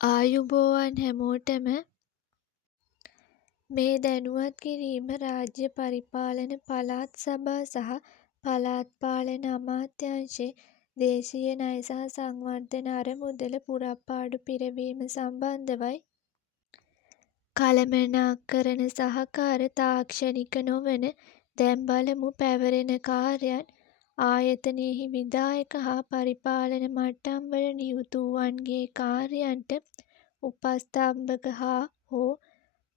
ආයුබෝවන් හැමෝටම මේ දැනුවත් කිරීම රාජ්‍ය පරිපාලන පළාත් සභා සහ පළාත් පාලන අමාත්‍යාංශයේ දේශීය ණය සහ සංවර්ධන අරමුදල පුරප්පාඩු පිරවීම සම්බන්ධවයි. කළමනාකරන සහකාර තාක්ෂණික නොවන දැන් බලමු පැවරෙන කාර්යයන් ආයතනයෙහි විධායක හා පරිපාලන මට්ටම්වල නියුතු වූවන්ගේ කාර්යයන්ට උපස්ථම්භක හා හෝ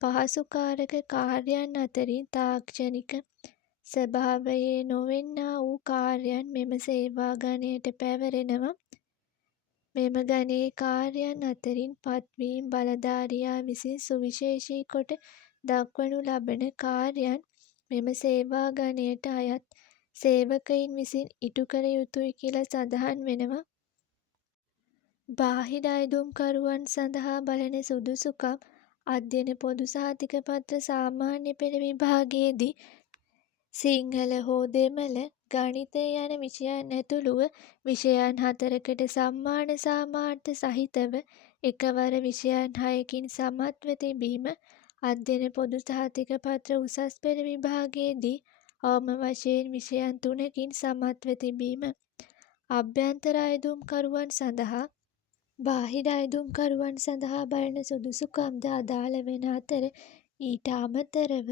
පහසුකාරක කාර්යයන් අතරින් තාක්ෂණික ස්වභාවයේ නොවෙන්නා වූ කාර්යයන් මෙම සේවා ගණයට පැවරෙනවා. මෙම ගණයේ කාර්යයන් අතරින් පත්වීම් බලධාරියා විසින් සුවිශේෂී කොට දක්වනු ලබන කාර්යයන් මෙම සේවා ගණයට අයත් සේවකයින් විසින් ඉටු කළ යුතුයි කියලා සඳහන් වෙනවා. බාහිර අයදුම්කරුවන් සඳහා බලන සුදුසුකම් අධ්‍යයන පොදු සහතික පත්‍ර සාමාන්‍ය පෙළ විභාගයේදී සිංහල හෝ දෙමළ ගණිතය යන විෂයන් ඇතුළුව විෂයන් 4කට සම්මාන සාමාර්ථ සහිතව එකවර විෂයන් 6කින් සමත්ව තිබීම අධ්‍යයන පොදු සහතික පත්‍ර උසස් පෙළ විභාගයේදී අවම වශයෙන් විෂයන් 3කින් සමත්ව තිබීම අභ්‍යන්තර අයදුම්කරුවන් සඳහා බාහිර අයදුම්කරුවන් සඳහා බලන සුදුසුකම්ද අදාළ වෙන අතර ඊට අමතරව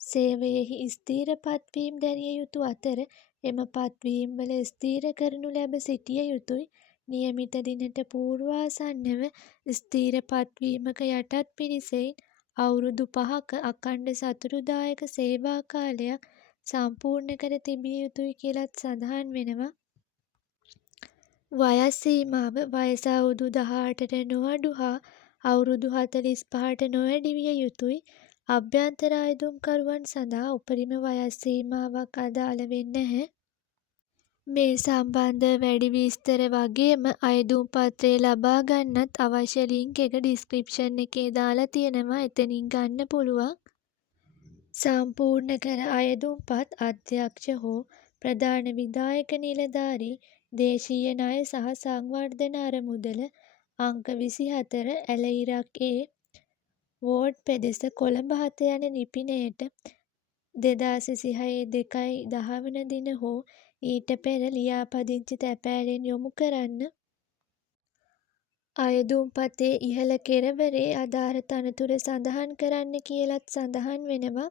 සේවයෙහි ස්ථීර පත්වීම් දැරිය යුතු අතර එම පත්වීම්වල ස්ථීර කරනු ලැබ සිටිය යුතුයි. නියමිත දිනට පූර්වාසන්නව ස්ථීර පත්වීමක යටත් පිරිසෙන් අවුරුදු 5ක අඛණ්ඩ සතුටුදායක සේවා කාලයක් සම්පූර්ණ කර තිබිය යුතුයි කියලත් සඳහන් වෙනවා. වයස් සීමාව වයස අවුරුදු 18ට නොඅඩු හා අවුරුදු 45ට නොවැඩි විය යුතුයි. අභ්‍යන්තර අයදුම්කරුවන් සඳහා උපරිම වයස් සීමාවක් අදාළ වෙන්නේ නැහැ. මේ සම්බන්ධව වැඩි විස්තර වගේම අයදුම් පත්‍රය ලබා ගන්නත් අවශ්‍ය ලින්ක් එක ඩිස්ක්‍රිප්ෂන් එකේ දාලා තියෙනවා. එතනින් ගන්න පුළුවන්. සම්පූර්ණ කර අයදුම්පත් අධ්‍යක්ෂ හෝ ප්‍රධාන විධායක නිලධාරී දේශීය ණය සහ සංවර්ධන අරමුදල අංක 24 ඇලඉරක් ඒ වෝඩ් පෙදෙස කොළඹ 7 යන ලිපිනයට 2026 2/10 දින හෝ ඊට පෙර ලියාපදිංචි තැපෑලෙන් යොමු කරන්න. අයදුම්පතේ ඉහළ කෙරවරේ අදාළ තනතුර සඳහන් කරන්න කියලත් සඳහන් වෙනවා.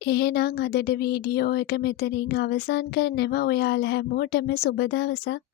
එහෙනම් අදට වීඩියෝ එක මෙතනින් අවසන් කරනවා. ඔයාලා හැමෝටම සුබ දවසක්.